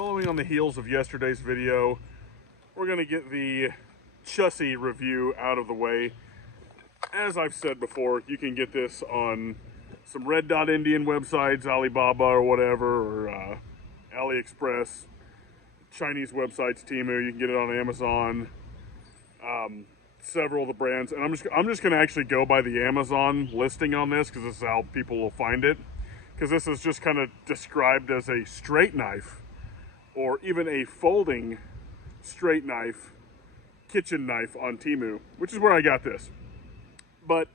Following on the heels of yesterday's video, we're going to get the Busse review out of the way. As I've said before, you can get this on some Red Dot Indian websites, Alibaba or whatever, or AliExpress, Chinese websites, Temu. You can get it on Amazon, several of the brands. And I'm just going to actually go by the Amazon listing on this because this is how people will find it. Because this is just kind of described as a straight knife, or even a folding straight knife, kitchen knife on Temu, which is where I got this. But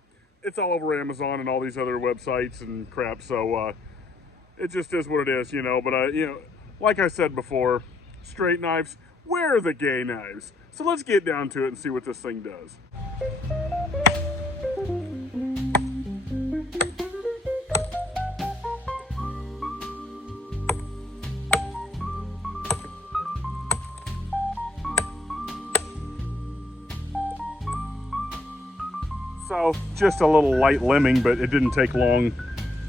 it's all over Amazon and all these other websites and crap, so it just is what it is, you know. But like I said before, straight knives, where are the gay knives? So let's get down to it and see what this thing does. So just a little light limbing, but it didn't take long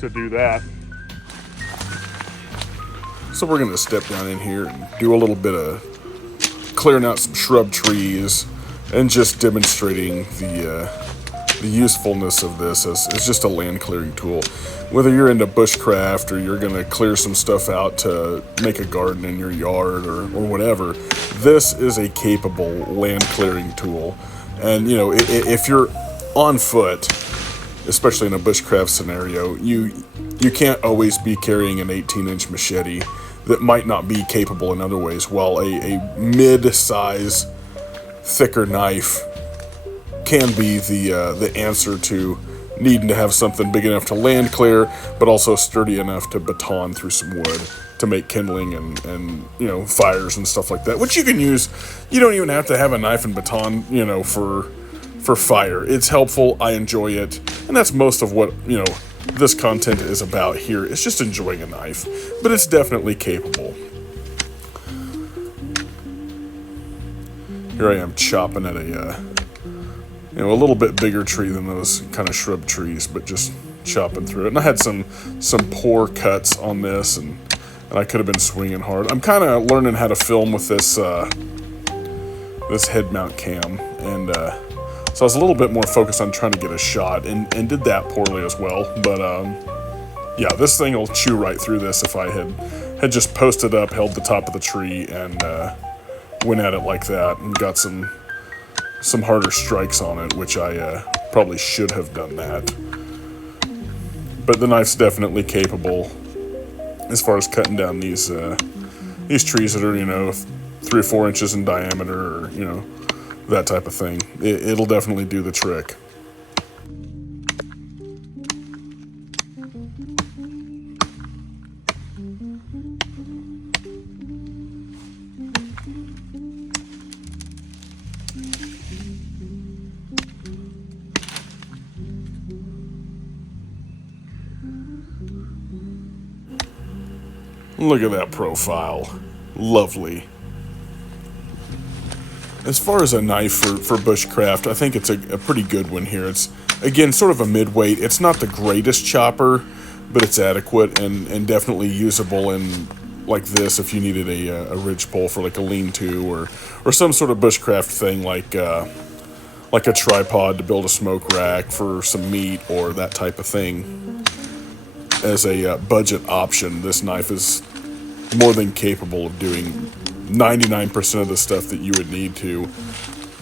to do that. So we're going to step down in here and do a little bit of clearing out some shrub trees and just demonstrating the usefulness of this as just a land clearing tool. Whether you're into bushcraft or you're going to clear some stuff out to make a garden in your yard or whatever, this is a capable land clearing tool. And you know, if you're on foot, especially in a bushcraft scenario, you can't always be carrying an 18-inch machete that might not be capable in other ways, while a mid-size, thicker knife can be the answer to needing to have something big enough to land clear, but also sturdy enough to baton through some wood to make kindling and you know, fires and stuff like that, which you can use. You don't even have to have a knife and baton, you know, for fire. It's helpful. I enjoy it, and that's most of what, you know, this content is about here. It's just enjoying a knife, but it's definitely capable. Here I am chopping at a you know, a little bit bigger tree than those kind of shrub trees, but just chopping through it. And I had some poor cuts on this, and I could have been swinging hard. I'm kind of learning how to film with this this head mount cam, and so I was a little bit more focused on trying to get a shot, and did that poorly as well. But yeah, this thing will chew right through this if I had just posted up, held the top of the tree, and went at it like that, and got some harder strikes on it, which I probably should have done that. But the knife's definitely capable as far as cutting down these trees that are, you know, 3 or 4 inches in diameter, or, you know, that type of thing. It'll definitely do the trick. Look at that profile. Lovely. As far as a knife for bushcraft, I think it's a pretty good one here. It's, again, sort of a mid-weight. It's not the greatest chopper, but it's adequate and definitely usable in, like this, if you needed a ridge pole for like a lean-to or some sort of bushcraft thing, like a tripod to build a smoke rack for some meat or that type of thing. As a budget option, this knife is more than capable of doing 99% of the stuff that you would need to,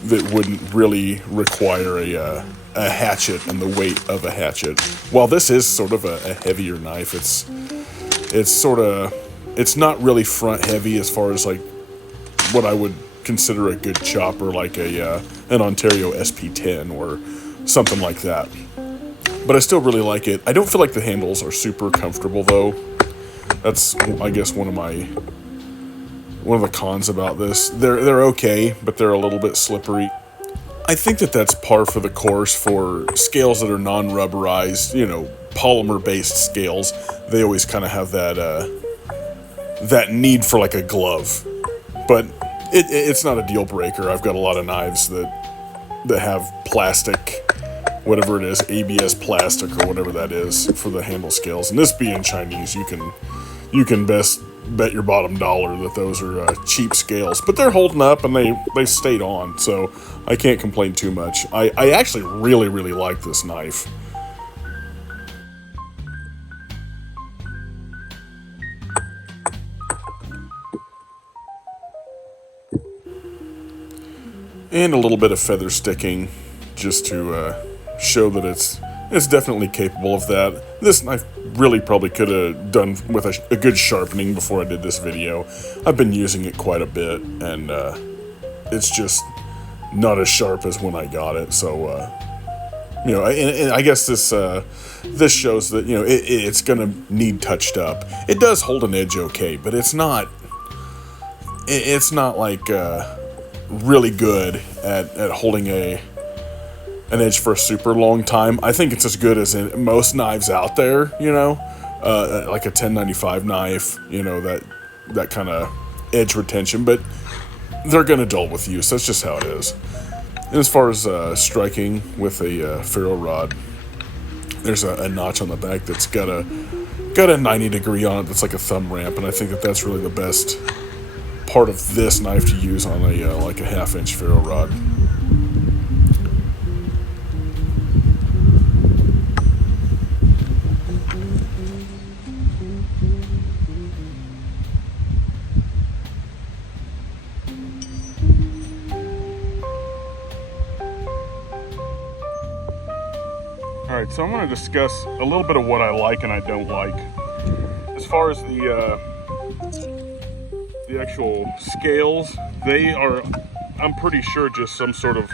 that wouldn't really require a hatchet and the weight of a hatchet. While this is sort of a heavier knife, it's not really front heavy as far as like what I would consider a good chopper, like an Ontario SP10 or something like that. But I still really like it. I don't feel like the handles are super comfortable though. That's, I guess, one of the cons about this. They're okay, but they're a little bit slippery. I think that's par for the course for scales that are non-rubberized, you know, polymer-based scales. They always kind of have that need for like a glove. But it's not a deal breaker. I've got a lot of knives that have plastic, whatever it is, ABS plastic or whatever that is for the handle scales. And this being Chinese, you can best bet your bottom dollar that those are cheap scales. But they're holding up, and they stayed on, so I can't complain too much. I actually really, really like this knife. And a little bit of feather sticking, just to show that it's definitely capable of that. This knife really probably could have done with a good sharpening before I did this video. I've been using it quite a bit, and it's just not as sharp as when I got it. So, you know, and I guess this shows that, you know, it's gonna need touched up. It does hold an edge okay, but it's not like really good at holding an edge for a super long time. I think it's as good as in most knives out there, you know, like a 1095 knife, you know, that kind of edge retention, but they're gonna dull with use. That's just how it is. And as far as striking with a ferro rod, there's a notch on the back that's got a 90 degree on it. That's like a thumb ramp, and I think that's really the best part of this knife to use on a like a 1/2 inch ferro rod. All right, so I'm going to discuss a little bit of what I like and I don't like. As far as the actual scales, they are, I'm pretty sure, just some sort of,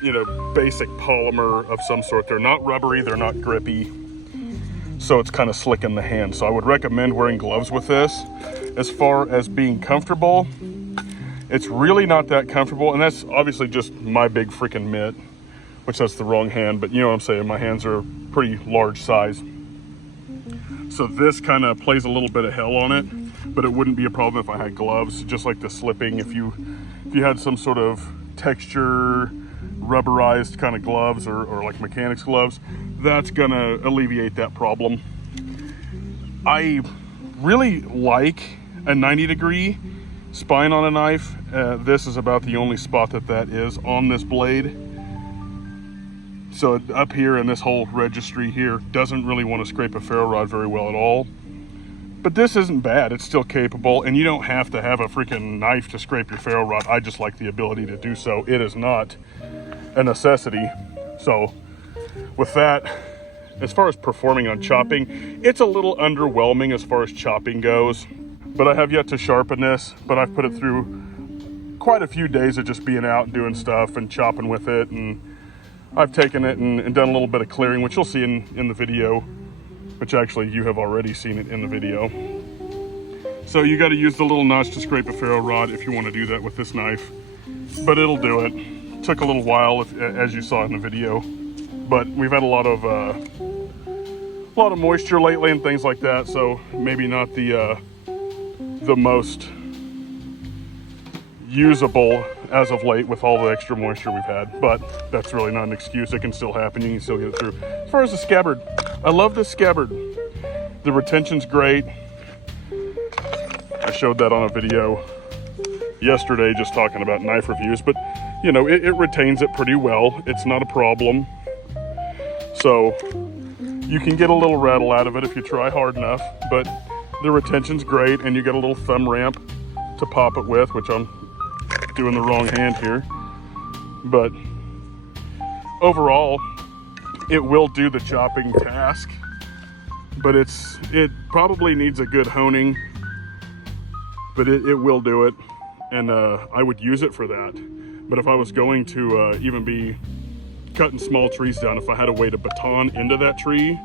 you know, basic polymer of some sort. They're not rubbery, they're not grippy, so it's kind of slick in the hand. So I would recommend wearing gloves with this. As far as being comfortable, it's really not that comfortable, and that's obviously just my big freaking mitt, which that's the wrong hand, but you know what I'm saying, my hands are pretty large size. So this kind of plays a little bit of hell on it, but it wouldn't be a problem if I had gloves. Just like the slipping, if you had some sort of texture, rubberized kind of gloves, or like mechanics gloves, that's gonna alleviate that problem. I really like a 90 degree spine on a knife. This is about the only spot that is on this blade. So up here in this whole registry here doesn't really want to scrape a ferro rod very well at all. But this isn't bad, it's still capable, and you don't have to have a freaking knife to scrape your ferro rod. I just like the ability to do so. It is not a necessity. So with that, as far as performing on chopping, it's a little underwhelming as far as chopping goes, but I have yet to sharpen this, but I've put it through quite a few days of just being out and doing stuff and chopping with it, and I've taken it and done a little bit of clearing, which you'll see in the video, which actually you have already seen it in the video. So you got to use the little notch to scrape a ferro rod if you want to do that with this knife, but it'll do it. Took a little while, as you saw in the video, but we've had a lot of moisture lately and things like that, so maybe not the most usable as of late with all the extra moisture we've had, but that's really not an excuse. It can still happen. You can still get it through. As far as the scabbard, I love this scabbard. The retention's great. I showed that on a video yesterday just talking about knife reviews, but you know, it retains it pretty well. It's not a problem. So you can get a little rattle out of it if you try hard enough, but the retention's great, and you get a little thumb ramp to pop it with, which I'm doing the wrong hand here, but overall it will do the chopping task, but it probably needs a good honing, but it will do it, and I would use it for that. But if I was going to even be cutting small trees down, if I had a way to baton into that tree,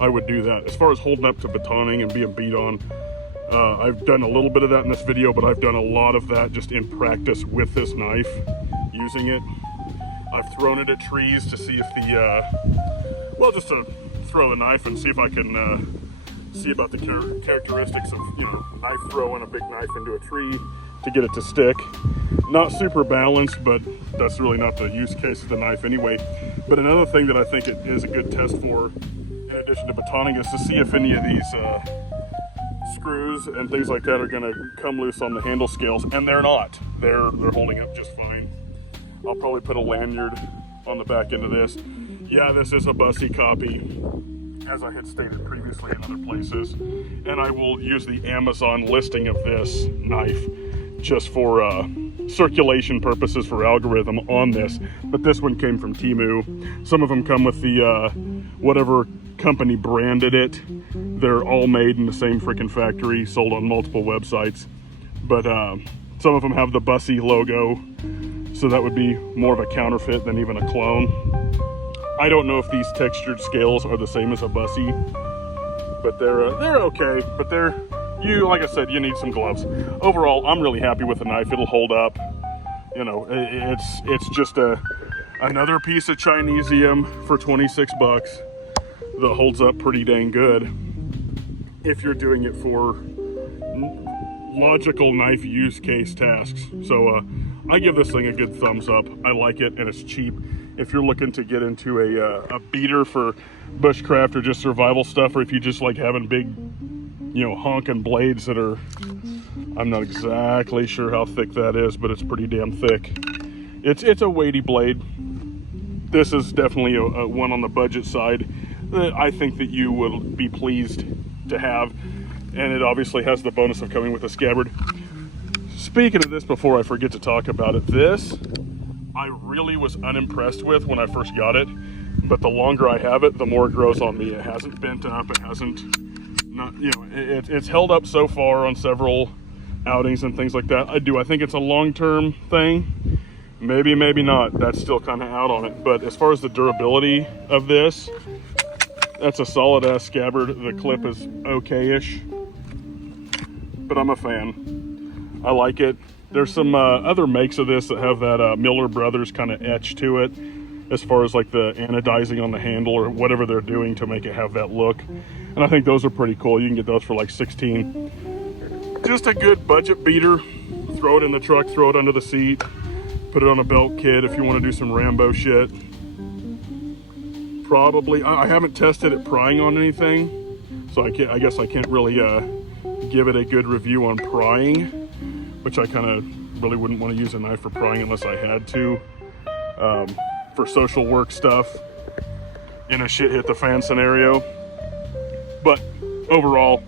I would do that. As far as holding up to batoning and being beat on, I've done a little bit of that in this video, but I've done a lot of that just in practice with this knife, using it. I've thrown it at trees to see if well, just to throw the knife and see if I can see about the characteristics of, you know, knife throwing a big knife into a tree to get it to stick. Not super balanced, but that's really not the use case of the knife anyway. But another thing that I think it is a good test for, in addition to batoning, is to see if any of these screws and things like that are gonna come loose on the handle scales, and they're not. They're holding up just fine. I'll probably put a lanyard on the back end of this. Yeah, this is a Busse copy, as I had stated previously in other places, and I will use the Amazon listing of this knife just for circulation purposes for algorithm on this. But this one came from Temu. Some of them come with the whatever company branded it. They're all made in the same freaking factory, sold on multiple websites. But some of them have the Busse logo, so that would be more of a counterfeit than even a clone. I don't know if these textured scales are the same as a Busse, but they're okay. But like I said, you need some gloves. Overall, I'm really happy with the knife. It'll hold up. You know, it's just another piece of Chinesium for 26 bucks that holds up pretty dang good if you're doing it for logical knife use case tasks. So I give this thing a good thumbs up. I like it, and it's cheap. If you're looking to get into a beater for bushcraft or just survival stuff, or if you just like having big, you know, honking blades that are, I'm not exactly sure how thick that is, but it's pretty damn thick. It's a weighty blade. This is definitely a one on the budget side that I think that you will be pleased to have, and it obviously has the bonus of coming with a scabbard. Speaking of this, before I forget to talk about it, this I really was unimpressed with when I first got it, but the longer I have it, the more it grows on me. It hasn't bent up, it hasn't, it's held up so far on several outings and things like that. I think it's a long-term thing. Maybe, maybe not. That's still kind of out on it. But as far as the durability of this, that's a solid ass scabbard. The clip is okay-ish, but I'm a fan. I like it. There's some other makes of this that have that Miller Brothers kind of etch to it, as far as like the anodizing on the handle or whatever they're doing to make it have that look. And I think those are pretty cool. You can get those for like 16. Just a good budget beater. Throw it in the truck, throw it under the seat, put it on a belt kit if you want to do some Rambo shit. Probably, I haven't tested it prying on anything, so I guess I can't really give it a good review on prying, which I kind of really wouldn't want to use a knife for prying unless I had to. For social work stuff in a shit hit the fan scenario. But overall,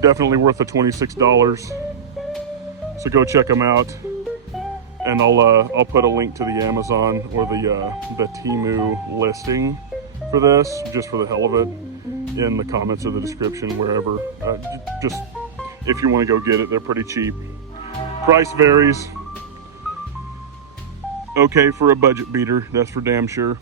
definitely worth the $26. So go check them out, and I'll put a link to the Amazon or the Temu listing for this, just for the hell of it, in the comments or the description, wherever. Just if you want to go get it, they're pretty cheap. Price varies. Okay for a budget beater, that's for damn sure.